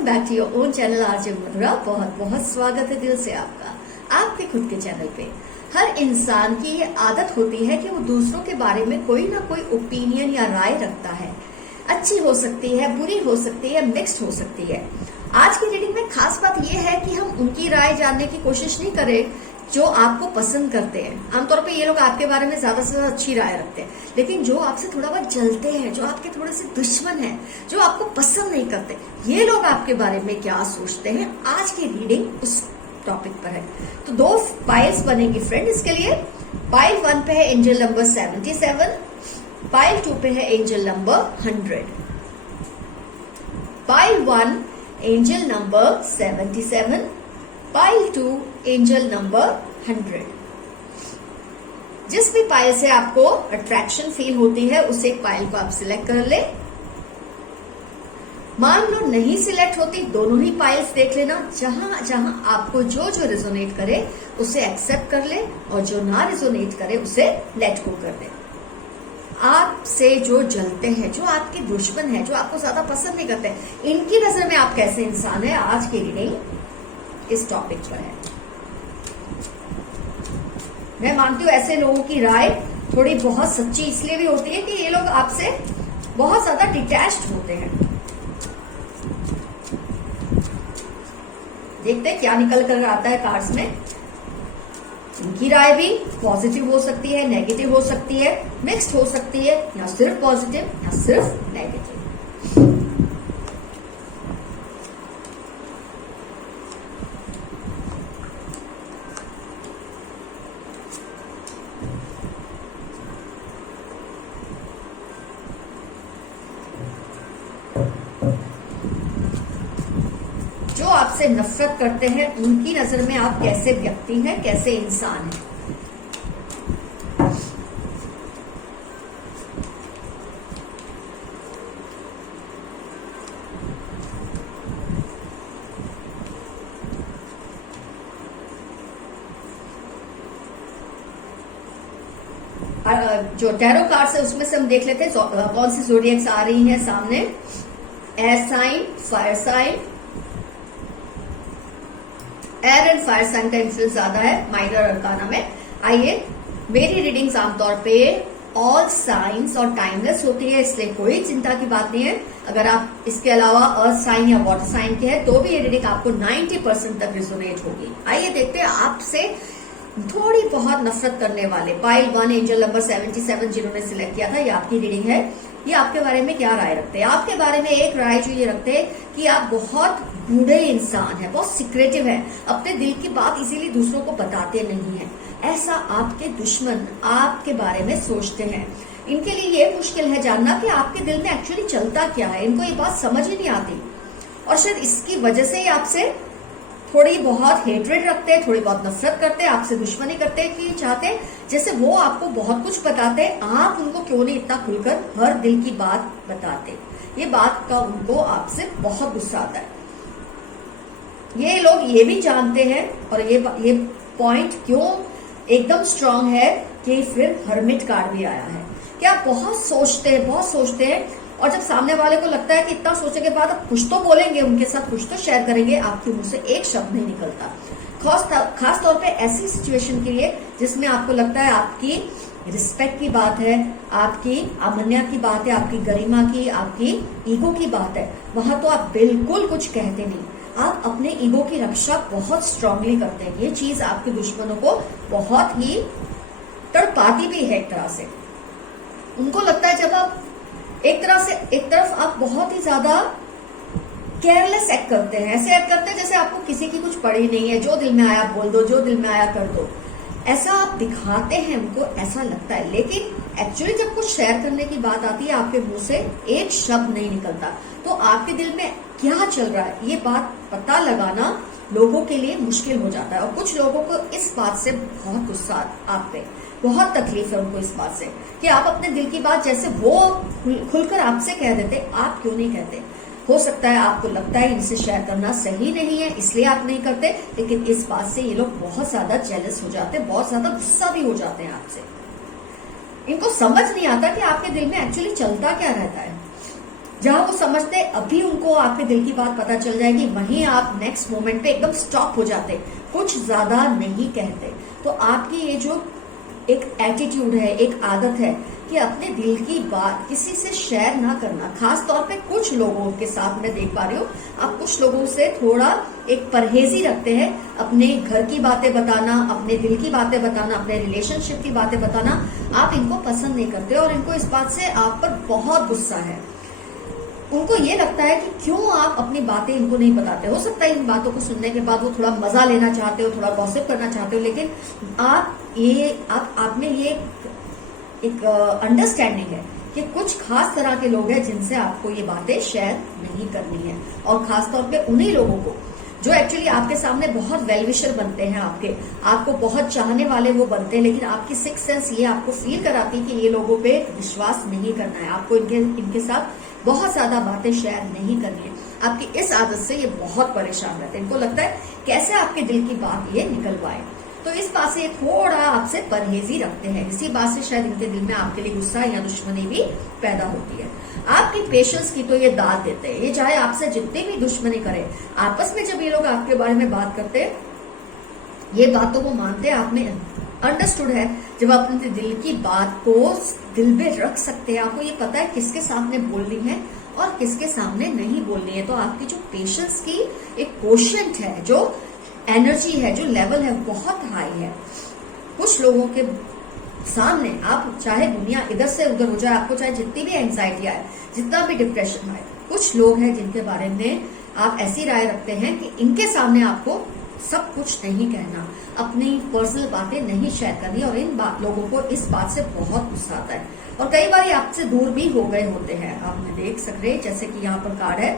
Welcome back to your own channel RJ Madhura. बहुत बहुत स्वागत है दिल से आपका आपके खुद के चैनल पे। हर इंसान की ये आदत होती है कि वो दूसरों के बारे में कोई ना कोई ओपिनियन या राय रखता है। अच्छी हो सकती है, बुरी हो सकती है, मिक्स्ड हो सकती है। आज की रीडिंग में खास बात यह है कि हम उनकी राय जानने की कोशिश नहीं करें जो आपको पसंद करते हैं। आमतौर पे ये लोग आपके बारे में ज्यादा से ज्यादा अच्छी राय रखते हैं, लेकिन जो आपसे थोड़ा बहुत जलते हैं, जो आपके थोड़े से दुश्मन हैं, जो आपको पसंद नहीं करते, ये लोग आपके बारे में क्या सोचते हैं, आज की रीडिंग उस टॉपिक पर है। तो दो पाइल्स बनेंगी फ्रेंड इसके लिए। पाइल 1 पे है एंजल नंबर 77, पाइल 2 पे है angel number 100। Pile 1 angel number 77, pile 2 angel number 100। जिस भी पाइल से आपको अट्रैक्शन फील होती है उस एक पाइल को आप सिलेक्ट कर ले। मान लो नहीं सिलेक्ट होती, दोनों ही पाइल्स देख लेना। जहां जहां आपको जो जो रिजोनेट करे उसे एक्सेप्ट कर ले, और जो ना रिजोनेट करे उसे लेट गो कर दे। आपसे जो जलते हैं, जो आपके दुश्मन है, जो आपको ज्यादा पसंद नहीं करते, इनकी नजर में आप कैसे इंसान है, आज की रीडिंग इस टॉपिक पर है। मैं मानती हूँ ऐसे लोगों की राय थोड़ी बहुत सच्ची इसलिए भी होती है कि ये लोग आपसे बहुत ज्यादा डिटैच्ड होते हैं। देखते हैं क्या निकल कर आता है कार्ड्स में। इनकी राय भी पॉजिटिव हो सकती है, नेगेटिव हो सकती है, मिक्स्ड हो सकती है, या सिर्फ पॉजिटिव या सिर्फ नेगेटिव। जो आपसे नफरत करते हैं उनकी नजर में आप कैसे व्यक्ति हैं, कैसे इंसान हैं। जो टैरो कार्ड्स है उसमें से हम देख लेते हैं कौन सी ज़ोडिएक्स आ रही हैं सामने। Air sign, fire sign. Air and fire sign का इन्फ्लुएंस ज्यादा है माइनर अरकाना में। आइए, मेरी रीडिंग्स आमतौर पे ऑल साइंस और टाइमलेस होती है, इसलिए कोई चिंता की बात नहीं है। अगर आप इसके अलावा अर्थ साइन या वाटर साइन के हैं तो भी ये रीडिंग आपको 90% तक रिजोनेट होगी। आइए देखते हैं आपसे थोड़ी बहुत नफरत करने वाले पाइल 1 एंजल नंबर 77 जिन्होंने सिलेक्ट किया था, ये आपकी रीडिंग है। ये आपके बारे में क्या राय रखते हैं। आपके बारे में एक राय जो ये रखते हैं कि आप बहुत गूढ़े इंसान हैं, बहुत सीक्रेटिव हैं, अपने दिल की बात इसीलिए दूसरों को बताते नहीं हैं। ऐसा आपके दुश्मन आपके बारे में सोचते हैं। इनके लिए ये मुश्किल है जानना कि आपके दिल में एक्चुअली चलता क्या है। इनको ये बात समझ ही नहीं आती, और शायद इसकी वजह से ही आपसे थोड़ी बहुत हेट्रेड रखते हैं, थोड़ी बहुत नफरत करते हैं, आपसे दुश्मनी करते हैं कि चाहते हैं जैसे वो आपको बहुत कुछ बताते हैं, आप उनको क्यों नहीं इतना खुलकर हर दिल की बात बताते। ये बात का उनको आपसे बहुत गुस्सा आता है। ये लोग ये भी जानते हैं, और ये पॉइंट क्यों एकदम स्ट्रांग है कि फिर हर्मिट कार्ड भी आया है। क्या बहुत सोचते हैं, और जब सामने वाले को लगता है कि इतना सोचने के बाद आप कुछ तो बोलेंगे, उनके साथ कुछ तो शेयर करेंगे, आपके मुंह से एक शब्द नहीं निकलता। खास तौर पे ऐसी सिचुएशन के लिए जिसमें आपको लगता है आपकी रिस्पेक्ट की बात है, आपकी अमन्या की बात है, आपकी गरिमा की, आपकी ईगो की बात है, वहां तो आप बिल्कुल कुछ कहते नहीं। आप अपने ईगो की रक्षा बहुत स्ट्रांगली करते हैं। ये चीज आपके दुश्मनों को बहुत ही तड़पाती भी है एक तरह से। उनको लगता है जब आप एक तरफ आप बहुत ही ज्यादा केयरलेस एक्ट करते हैं, ऐसे एक्ट करते हैं जैसे आपको किसी की कुछ पड़ी नहीं है, जो दिल में आया बोल दो, जो दिल में आया कर दो, ऐसा आप दिखाते हैं, उनको ऐसा लगता है। लेकिन एक्चुअली जब कुछ शेयर करने की बात आती है आपके मुंह से एक शब्द नहीं निकलता। तो आपके दिल में क्या चल रहा है ये बात पता लगाना लोगों के लिए मुश्किल हो जाता है, और कुछ लोगों को इस बात से बहुत गुस्सा आप पे, बहुत तकलीफ है उनको इस बात से कि आप अपने दिल की बात जैसे वो खुलकर आपसे कह देते, आप क्यों नहीं कहते। हो सकता है आपको लगता है इनसे शेयर करना सही नहीं है इसलिए आप नहीं करते, लेकिन इस बात से ये लोग बहुत ज्यादा जेलस हो जाते हैं, बहुत ज्यादा गुस्सा भी हो जाते हैं आपसे। इनको समझ नहीं आता कि आपके दिल में एक्चुअली चलता क्या रहता है। जहां वो समझते अभी उनको आपके दिल की बात पता चल जाएगी, वहीं आप नेक्स्ट मोमेंट पे एकदम स्टॉप हो जाते, कुछ ज्यादा नहीं कहते। तो आपकी ये जो एक एटीट्यूड है, एक आदत है कि अपने दिल की बात किसी से शेयर ना करना, खास तौर पे कुछ लोगों के साथ मैं देख पा रही हूँ, आप कुछ लोगों से थोड़ा एक परहेजी रखते हैं। अपने घर की बातें बताना, अपने दिल की बातें बताना, अपने रिलेशनशिप की बातें बताना आप इनको पसंद नहीं करते और इनको इस बात से आप पर बहुत गुस्सा है। उनको ये लगता है कि क्यों आप अपनी बातें इनको नहीं बताते। हो सकता है इन बातों को सुनने के बाद वो थोड़ा मजा लेना चाहते हो, थोड़ा गॉसिप करना चाहते हो, लेकिन आप में ये एक अंडरस्टैंडिंग है कि कुछ खास तरह के लोग हैं जिनसे आपको ये बातें शेयर नहीं करनी है, और खास तौर पे उन्हीं लोगों को जो एक्चुअली आपके सामने बहुत वेलविशर बनते हैं, आपको बहुत चाहने वाले वो बनते हैं, लेकिन आपकी सिक्स सेंस ये आपको फील कराती है कि ये लोगों पे विश्वास नहीं करना है, आपको इनके साथ बहुत ज्यादा बातें शेयर नहीं करनी है। आपकी इस आदत से ये बहुत परेशान रहते हैं, इनको लगता है कैसे आपके दिल की बात ये निकलवाए। तो इस बात से थोड़ा आपसे परहेजी रखते हैं, इसी बात से शायद इनके दिल में आपके लिए गुस्सा या दुश्मनी भी पैदा होती है। आपकी पेशेंस की तो ये दाद देते हैं, ये चाहे आपसे जितनी भी दुश्मनी करे, आपस में जब ये लोग आपके बारे में बात करते हैं, ये बात तो वो मानते हैं आप में अंडरस्टूड है। जब आप अपने दिल की बात को दिल में रख सकते हैं, आपको ये पता है किसके सामने बोलनी है और किसके सामने नहीं बोलनी है, तो आपकी जो पेशेंस की एक कोशेंट है, जो एनर्जी है, जो लेवल है, बहुत हाई है। कुछ लोगों के सामने आप चाहे दुनिया इधर से उधर हो जाए, आपको चाहे जितनी भी एंजाइटी आए, जितना भी डिप्रेशन आए, कुछ लोग हैं जिनके बारे में आप ऐसी राय रखते हैं कि इनके सामने आपको सब कुछ नहीं कहना, अपनी पर्सनल बातें नहीं शेयर करनी, और इन लोगों को इस बात से बहुत गुस्सा आता है और कई बार ये आपसे दूर भी हो गए होते हैं। आपने देख सकते हैं जैसे कि यहाँ पर कार्ड है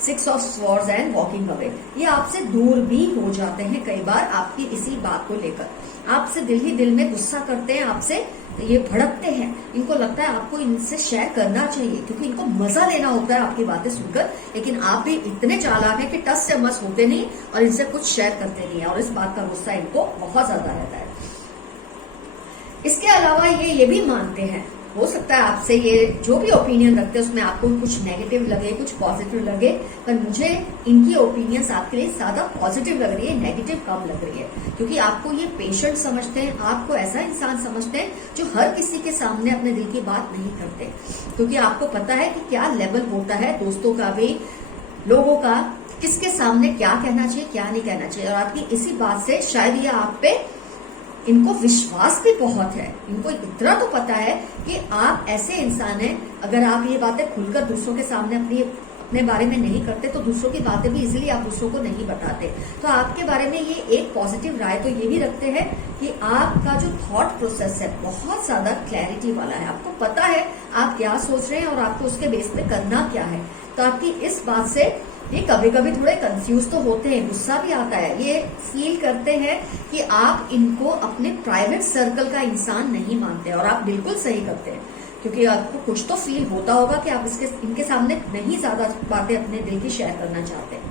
6 of swords and walking away, ये आपसे दूर भी हो जाते हैं कई बार आपकी इसी बात को लेकर, आपसे दिल ही दिल में गुस्सा करते हैं, आपसे ये भड़कते हैं, इनको लगता है आपको इनसे शेयर करना चाहिए क्योंकि इनको मजा लेना होता है आपकी बातें सुनकर, लेकिन आप भी इतने चालाक हैं कि टस से मस होते नहीं और इनसे कुछ शेयर करते नहीं है, और इस बात का गुस्सा इनको बहुत ज्यादा रहता है। इसके अलावा ये भी मानते हैं, हो सकता है आपसे ये जो भी ओपिनियन रखते हैं उसमें आपको कुछ नेगेटिव लगे, कुछ पॉजिटिव लगे, पर मुझे इनकी ओपिनियंस आपके लिए ज्यादा पॉजिटिव लग रही है, नेगेटिव कम लग रही है, क्योंकि आपको ये पेशेंट समझते हैं, आपको ऐसा इंसान समझते हैं जो हर किसी के सामने अपने दिल की बात नहीं करते, क्योंकि आपको पता है कि क्या लेवल होता है दोस्तों का भी, लोगों का, किसके सामने क्या कहना चाहिए क्या नहीं कहना चाहिए, और आपकी इसी बात से शायद ये आप पे इनको विश्वास भी बहुत है। इनको इतना तो पता है कि आप ऐसे इंसान हैं, अगर आप ये बातें खुलकर दूसरों के सामने अपने बारे में नहीं करते तो दूसरों की बातें भी इजीली आप दूसरों को नहीं बताते। तो आपके बारे में ये एक पॉजिटिव राय तो ये भी रखते हैं कि आपका जो थॉट प्रोसेस है बहुत ज्यादा क्लैरिटी वाला है, आपको पता है आप क्या सोच रहे हैं और आपको उसके बेस पे करना क्या है। तो आपकी इस बात से ये कभी कभी थोड़े कंफ्यूज तो होते हैं, गुस्सा भी आता है, ये फील करते हैं कि आप इनको अपने प्राइवेट सर्कल का इंसान नहीं मानते, और आप बिल्कुल सही करते हैं क्योंकि आपको कुछ तो फील होता होगा कि आप इनके सामने नहीं ज्यादा बातें अपने दिल की शेयर करना चाहते हैं।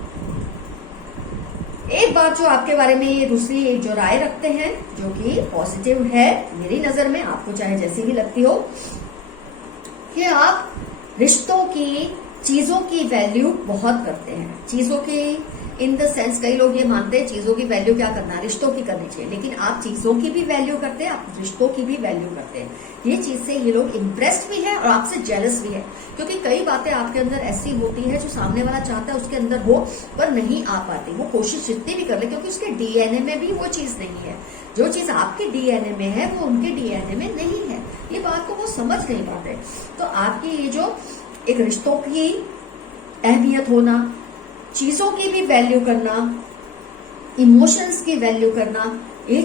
एक बात जो आपके बारे में ये दूसरी जो राय रखते हैं जो कि पॉजिटिव है मेरी नजर में, आपको चाहे जैसी भी लगती हो, कि आप रिश्तों की, चीजों की वैल्यू बहुत करते हैं। चीजों की इन द सेंस, कई लोग ये मानते हैं चीजों की वैल्यू क्या करना, रिश्तों की करनी चाहिए, लेकिन आप चीजों की भी वैल्यू करते हैं, आप रिश्तों की भी वैल्यू करते हैं। ये चीज से ये लोग इम्प्रेस्ड भी है और आपसे जेलस भी है, क्योंकि कई बातें आपके अंदर ऐसी होती है जो सामने वाला चाहता है उसके अंदर हो पर नहीं आ पाती, वो कोशिश जितनी भी कर ले, क्योंकि उसके डीएनए में भी वो चीज नहीं है, जो चीज आपके डीएनए में है वो उनके डीएनए में नहीं है, ये बात को वो समझ नहीं पाते। तो आपकी ये जो एक रिश्तों की अहमियत होना, चीजों की भी वैल्यू करना, इमोशंस की वैल्यू करना, ये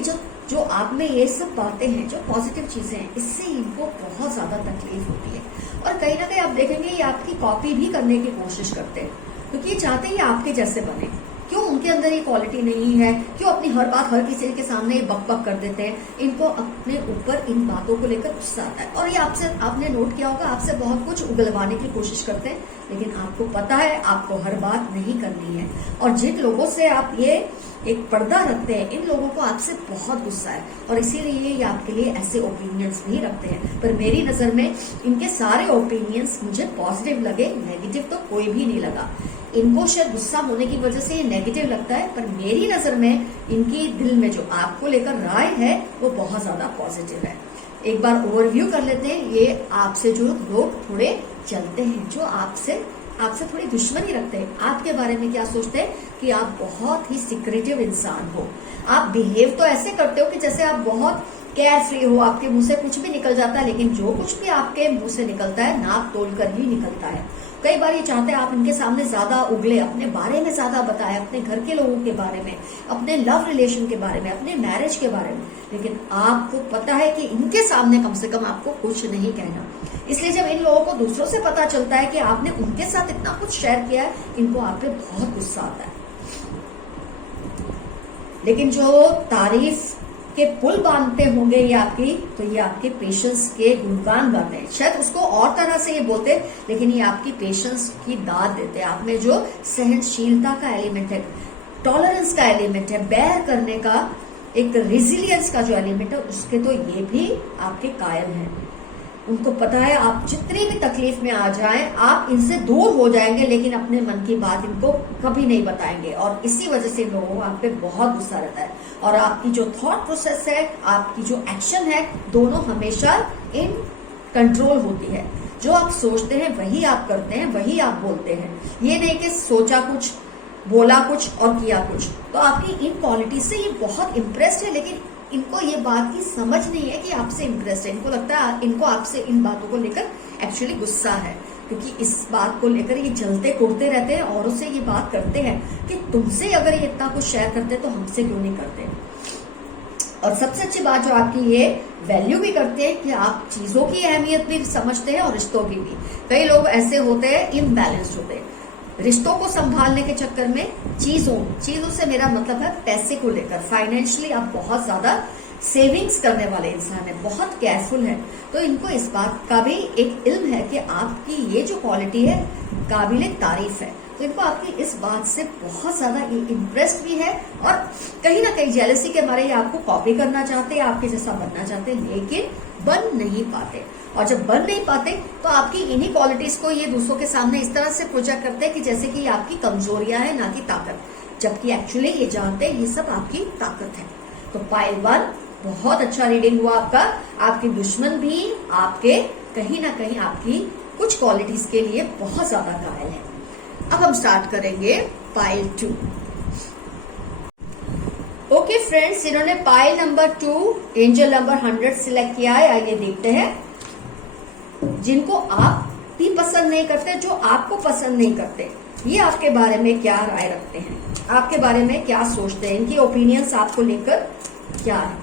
जो आप में ये सब बातें हैं, जो पॉजिटिव चीजें हैं, इससे इनको बहुत ज्यादा तकलीफ होती है। और कहीं ना कहीं आप देखेंगे ये आपकी कॉपी भी करने की कोशिश करते हैं, क्योंकि ये चाहते हैं आपके जैसे बने, क्यों उनके अंदर ये क्वालिटी नहीं है, क्यों अपनी हर बात हर किसी के सामने बक बक कर देते हैं, इनको अपने ऊपर इन बातों को लेकर गुस्सा आता है। और ये आपने नोट किया होगा, आपसे बहुत कुछ उगलवाने की कोशिश करते हैं, लेकिन आपको पता है आपको हर बात नहीं करनी है। और जिन लोगों से आप ये एक पर्दा रखते हैं, इन लोगों को आपसे बहुत गुस्सा है और इसीलिए ये आपके लिए ऐसे ओपिनियंस भी रखते हैं। पर मेरी नजर में इनके सारे ओपिनियंस मुझे पॉजिटिव लगे, नेगेटिव तो कोई भी नहीं लगा। इनको शायद गुस्सा होने की वजह से ये नेगेटिव लगता है, पर मेरी नजर में इनकी दिल में जो आपको लेकर राय है वो बहुत ज्यादा पॉजिटिव है। एक बार ओवरव्यू कर लेते हैं। ये आपसे जो लोग थोड़े चलते हैं, जो आपसे थोड़ी दुश्मनी रखते हैं, आपके बारे में क्या सोचते हैं कि आप बहुत ही सिक्रेटिव इंसान हो। आप बिहेव तो ऐसे करते हो कि जैसे आप बहुत केयर फ्री हो, आपके मुंह से कुछ भी निकल जाता है, लेकिन जो कुछ भी आपके मुंह से निकलता है नाक तोल कर ही निकलता है। कई बार ये चाहते हैं आप इनके सामने ज्यादा उगले, अपने बारे में ज्यादा बताएं, अपने घर के लोगों के बारे में, अपने लव रिलेशन के बारे में, अपने मैरिज के बारे में, लेकिन आपको पता है कि इनके सामने कम से कम आपको कुछ नहीं कहना। इसलिए जब इन लोगों को दूसरों से पता चलता है कि आपने उनके साथ इतना कुछ शेयर किया है, इनको आप पे बहुत गुस्सा आता है। लेकिन जो तारीफ के पुल बांधते होंगे ये आपकी, तो ये आपके पेशेंस के गुणगान गाते हैं। शायद उसको और तरह से ये बोलते, लेकिन ये आपकी पेशेंस की दाद देते हैं। आप में जो सहनशीलता का एलिमेंट है, टॉलरेंस का एलिमेंट है, बेयर करने का एक रेजिलियंस का जो एलिमेंट है, उसके तो ये भी आपके कायल हैं। उनको पता है आप जितनी भी तकलीफ में आ जाएं, आप इनसे दूर हो जाएंगे, लेकिन अपने मन की बात इनको कभी नहीं बताएंगे। और इसी वजह से लोगों को आप पे बहुत गुस्सा रहता है। और आपकी जो थॉट प्रोसेस है, आपकी जो एक्शन है, दोनों हमेशा इन कंट्रोल होती है। जो आप सोचते हैं वही आप करते हैं, वही आप बोलते हैं। ये नहीं कि सोचा कुछ, बोला कुछ और किया कुछ। तो आपकी इन क्वालिटी से ये बहुत इम्प्रेस्ड है, लेकिन इनको ये बात की समझ नहीं है कि आपसे इम्प्रेस है। इनको लगता है इनको आपसे इन बातों को लेकर एक्चुअली गुस्सा है, क्योंकि इस बात को लेकर ये जलते कुड़ते रहते हैं, औरों से ये बात करते हैं कि तुमसे अगर ये इतना कुछ शेयर करते तो हमसे क्यों नहीं करते। और सबसे अच्छी बात जो आपकी ये वैल्यू भी करते हैं कि आप चीजों की अहमियत भी समझते हैं और रिश्तों की भी। कई लोग ऐसे होते हैं इम्बैलेंस्ड होते हैं, रिश्तों को संभालने के चक्कर में चीजों से मेरा मतलब है पैसे को लेकर, फाइनेंशियली आप बहुत ज्यादा सेविंग्स करने वाले इंसान है, बहुत केयरफुल है। तो इनको इस बात का भी एक इल्म है कि आपकी ये जो क्वालिटी है काबिले तारीफ है। तो इनको आपकी इस बात से बहुत ज्यादा इम्प्रेस्ड भी है, और कहीं ना कहीं जेलसी के मारे ये आपको कॉपी करना चाहते हैं, आपके जैसा बनना चाहते हैं, लेकिन बन नहीं पाते। और जब बन नहीं पाते तो आपकी इन्हीं क्वालिटीज को ये दूसरों के सामने इस तरह से प्रोजेक्ट करते हैं कि जैसे कि ये आपकी कमजोरियां है, ना कि ताकत, जबकि एक्चुअली ये जानते हैं ये सब आपकी ताकत है। तो पाइल 1 बहुत अच्छा रीडिंग हुआ आपका। आपके दुश्मन भी आपके कहीं ना कहीं आपकी कुछ क्वालिटीज के लिए बहुत ज्यादा घायल है। अब हम स्टार्ट करेंगे पाइल 2। ओके फ्रेंड्स, इन्होंने pile number 2 angel number 100 select किया है। आइए देखते हैं जिनको आप भी पसंद नहीं करते, जो आपको पसंद नहीं करते, ये आपके बारे में क्या राय रखते हैं, आपके बारे में क्या सोचते हैं, इनकी ओपिनियंस आपको लेकर क्या है।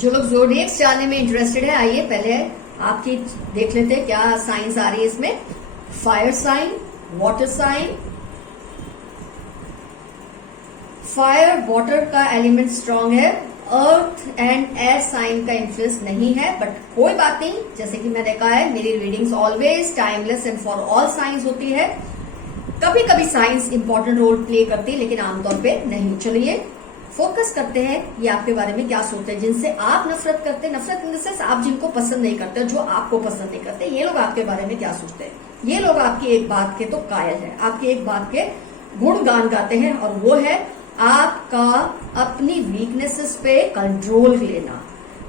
जो लोग ज़ोडिएक्स जानने में इंटरेस्टेड है, आइए पहले आपकी देख लेते हैं क्या साइंस आ रही है इसमें। Fire sign, water sign, fire water का एलिमेंट स्ट्रांग है, अर्थ एंड एयर साइन का इन्फ्लुएंस नहीं है, बट कोई बात नहीं। जैसे कि मैंने कहा है, मेरी readings always timeless and for all science होती है। कभी कभी साइंस इंपॉर्टेंट रोल प्ले करती है, लेकिन आमतौर पे नहीं। चलिए फोकस करते हैं ये आपके बारे में क्या सोचते हैं। जिनसे आप नफरत करते हैं, नफरत इन द सेंस आप जिनको पसंद नहीं करते, जो आपको पसंद नहीं करते, ये लोग आपके बारे में क्या सोचते हैं। ये लोग आपकी एक बात के तो कायल है, आपकी एक बात के गुणगान गाते हैं, और वो है आपका अपनी वीकनेसेस पे कंट्रोल लेना।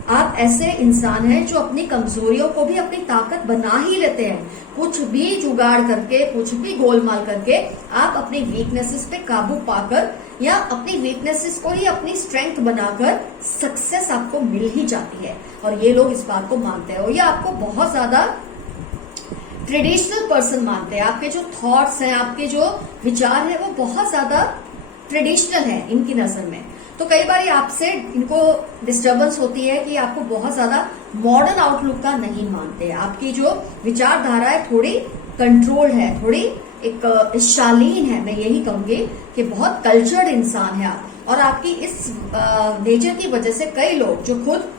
आप ऐसे इंसान हैं जो अपनी कमजोरियों को भी अपनी ताकत बना ही लेते हैं। कुछ भी जुगाड़ करके, कुछ भी गोलमाल करके आप अपनी वीकनेसेस पे काबू पाकर या अपनी वीकनेसेस को ही अपनी स्ट्रेंथ बनाकर सक्सेस आपको मिल ही जाती है। और ये लोग इस बात को मानते हैं, और ये आपको बहुत ज्यादा ट्रेडिशनल पर्सन मानते हैं। आपके जो थॉट्स हैं, आपके जो विचार है, वो बहुत ज्यादा ट्रेडिशनल है इनकी नजर में। तो कई बार आपसे इनको डिस्टर्बेंस होती है कि आपको बहुत ज्यादा मॉडर्न आउटलुक का नहीं मानते। आपकी जो विचारधारा है थोड़ी कंट्रोल्ड है, थोड़ी एक शालीन है। मैं यही कहूंगी कि बहुत कल्चर्ड इंसान है आप। और आपकी इस नेचर की वजह से कई लोग जो खुद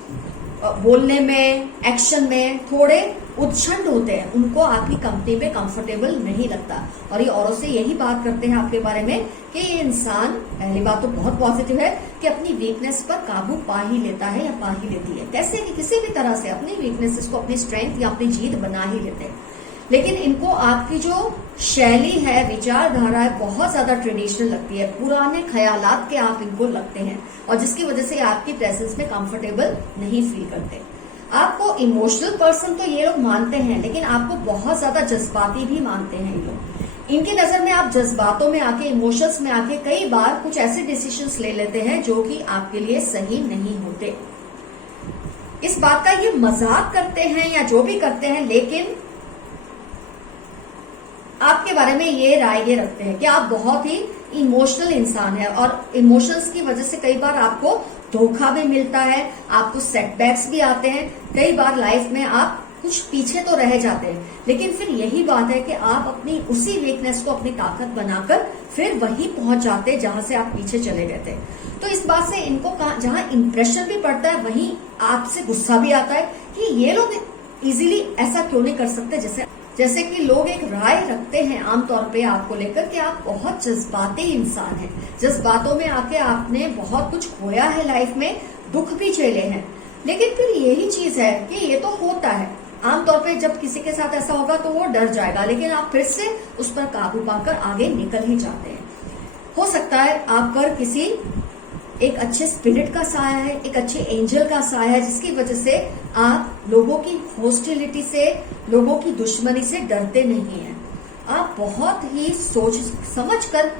बोलने में, एक्शन में थोड़े उच्छृंख होते हैं, उनको आपकी कंपनी में कंफर्टेबल नहीं लगता। और ये औरों से यही बात करते हैं आपके बारे में कि ये इंसान, पहली बात तो बहुत पॉजिटिव है कि अपनी वीकनेस पर काबू पा ही लेता है या पा ही लेती है। कैसे कि किसी भी तरह से अपनी वीकनेसेस को अपनी स्ट्रेंथ या अपनी जीत बना ही लेते हैं। लेकिन इनको आपकी जो शैली है, विचारधारा है, बहुत ज्यादा ट्रेडिशनल लगती है। पुराने ख्यालात के आप इनको लगते हैं, और जिसकी वजह से आपकी प्रेजेंस में कंफर्टेबल नहीं फील करते। आपको इमोशनल पर्सन तो ये लोग मानते हैं, लेकिन आपको बहुत ज्यादा जज्बाती भी मानते हैं ये लोग। इनकी नजर में आप जज्बातों में आके, इमोशंस में आके कई बार कुछ ऐसे डिसीजंस ले लेते हैं जो कि आपके लिए सही नहीं होते। इस बात का ये मजाक करते हैं या जो भी करते हैं, लेकिन आपके बारे में ये राय ये रखते हैं कि आप बहुत ही इमोशनल इंसान है, और इमोशंस की वजह से कई बार आपको धोखा भी मिलता है, आपको सेटबैक्स भी आते हैं। कई बार लाइफ में आप कुछ पीछे तो रह जाते हैं, लेकिन फिर यही बात है कि आप अपनी उसी वीकनेस को अपनी ताकत बनाकर फिर वहीं पहुंच जाते हैं जहां से आप पीछे चले गए थे। तो इस बात से इनको जहां इंप्रेशन भी पड़ता है, वहीं आपसे गुस्सा भी आता है कि ये लोग इजीली ऐसा क्यों नहीं कर सकते। जैसे कि लोग एक राय रखते हैं आमतौर पे आपको लेकर कि आप बहुत जज्बाती इंसान हैं, जज्बातों में आके आपने बहुत कुछ खोया है लाइफ में, दुख भी झेले हैं। लेकिन फिर यही चीज है कि ये तो होता है, आमतौर पे जब किसी के साथ ऐसा होगा तो वो डर जाएगा, लेकिन आप फिर से उस पर काबू पाकर आगे निकल ही जाते हैं। हो सकता है आप पर किसी एक अच्छे स्पिरिट का साया है, एक अच्छे एंजल का साया है, जिसकी वजह से आप लोगों की हॉस्टिलिटी से, लोगों की दुश्मनी से डरते नहीं हैं। आप बहुत ही सोच समझ कर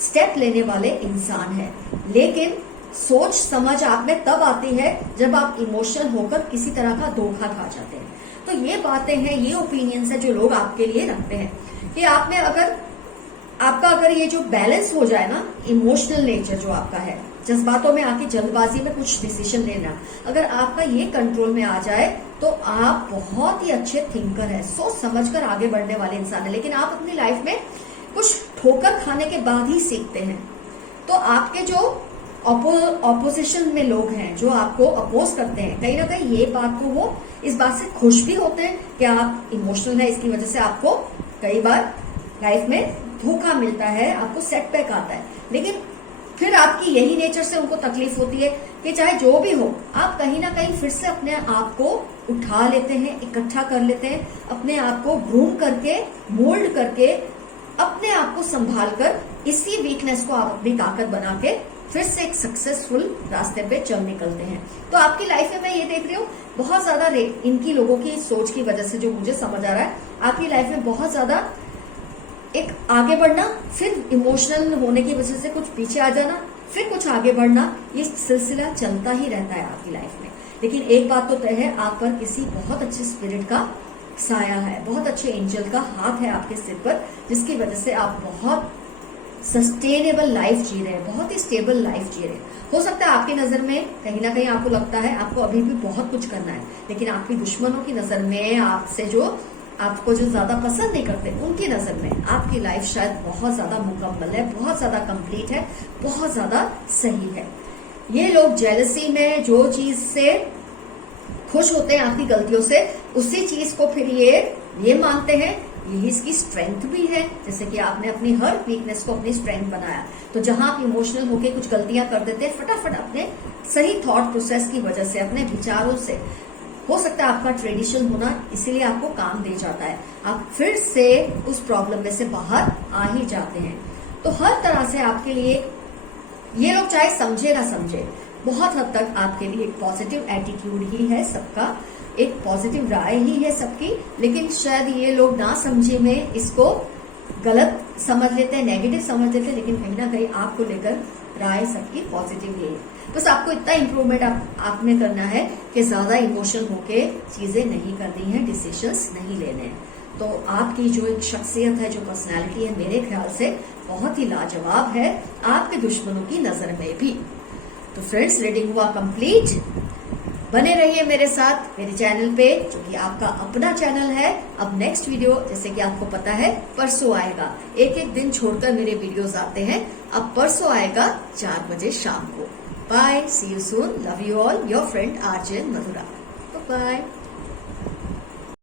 स्टेप लेने वाले इंसान हैं, लेकिन सोच समझ आप में तब आती है जब आप इमोशनल होकर किसी तरह का धोखा खा जाते हैं। तो ये बातें हैं, ये ओपिनियंस है जो लोग आपके लिए रखते हैं कि आप में अगर ये जो बैलेंस हो जाए ना, इमोशनल नेचर जो आपका है, जज्बातों में आके जल्दबाजी में कुछ डिसीजन लेना, अगर आपका ये कंट्रोल में आ जाए तो आप बहुत ही अच्छे थिंकर है, सोच समझकर आगे बढ़ने वाले इंसान है। लेकिन आप अपनी लाइफ में कुछ ठोकर खाने के बाद ही सीखते हैं। तो आपके जो ऑपोजिशन में लोग हैं जो आपको अपोज करते हैं, कहीं ना कहीं ये बात को वो इस बात से खुश भी होते हैं कि आप इमोशनल है, इसकी वजह से आपको कई बार लाइफ में धोखा मिलता है, आपको सेटबैक आता है। लेकिन फिर आपकी यही नेचर से उनको तकलीफ होती है कि चाहे जो भी हो, आप कहीं ना कहीं फिर से अपने आप को उठा लेते हैं, इकट्ठा कर लेते हैं, अपने आप को ग्रूम करके, मोल्ड करके, अपने आप को संभाल कर इसी वीकनेस को आप अपनी ताकत बना के फिर से एक सक्सेसफुल रास्ते पे चल निकलते हैं। तो आपकी लाइफ में मैं ये देख रही हूँ, बहुत ज्यादा इनकी लोगों की सोच की वजह से, जो मुझे समझ आ रहा है, आपकी लाइफ में बहुत ज्यादा एक आगे बढ़ना, फिर इमोशनल होने की वजह से कुछ पीछे आ जाना, फिर कुछ आगे बढ़ना, ये सिलसिला चलता ही रहता है आपकी लाइफ में। लेकिन एक बात तो तय है, आप पर किसी बहुत अच्छे स्पिरिट का साया है, बहुत अच्छे एंजल का हाथ है आपके सिर पर, जिसकी वजह से आप बहुत सस्टेनेबल लाइफ जी रहे हैं, बहुत ही स्टेबल लाइफ जी रहे हैं। हो सकता है आपकी नजर में कहीं ना कहीं आपको लगता है आपको अभी भी बहुत कुछ करना है, लेकिन आपकी दुश्मनों की नजर में, आपको जो ज्यादा पसंद नहीं करते, उनकी नजर में आपकी लाइफ शायद बहुत ज्यादा मुकम्मल है, बहुत ज्यादा कंप्लीट है, बहुत ज्यादा सही है। ये लोग जेलसी में जो चीज से खुश होते हैं आपकी गलतियों से, उसी चीज को फिर ये मानते हैं यही इसकी स्ट्रेंथ भी है। जैसे कि आपने अपनी हर वीकनेस को अपनी स्ट्रेंथ बनाया, तो जहां आप इमोशनल होके कुछ गलतियां कर देते हैं, फटाफट अपने सही थॉट प्रोसेस की वजह से, अपने विचारों से, हो सकता है आपका ट्रेडिशन होना इसीलिए आपको काम दे जाता है, आप फिर से उस प्रॉब्लम में से बाहर आ ही जाते हैं। तो हर तरह से आपके लिए ये लोग चाहे समझे ना समझे, बहुत हद तक आपके लिए एक पॉजिटिव एटीट्यूड ही है सबका, एक पॉजिटिव राय ही है सबकी। लेकिन शायद ये लोग ना समझे में इसको गलत समझ लेते हैं, नेगेटिव समझ लेते हैं, लेकिन कहीं ना कहीं आपको लेकर राय सबकी पॉजिटिव ही है। बस आपको इतना इम्प्रूवमेंट आप में करना है कि ज्यादा इमोशनल होके चीजें नहीं करनी है, डिसीजंस नहीं लेने हैं। तो आपकी जो एक शख्सियत है, जो पर्सनैलिटी है, मेरे ख्याल से बहुत ही लाजवाब है आपके दुश्मनों की नजर में भी। तो फ्रेंड्स, रीडिंग हुआ कंप्लीट। बने रहिए मेरे साथ मेरे चैनल पे, जो कि आपका अपना चैनल है। अब नेक्स्ट वीडियो, जैसे कि आपको पता है, परसों आएगा। एक एक दिन छोड़कर मेरे वीडियोस आते हैं। अब परसों आएगा 4 बजे शाम को। Bye, see you soon, love you all, your friend RJ Madhura. Bye.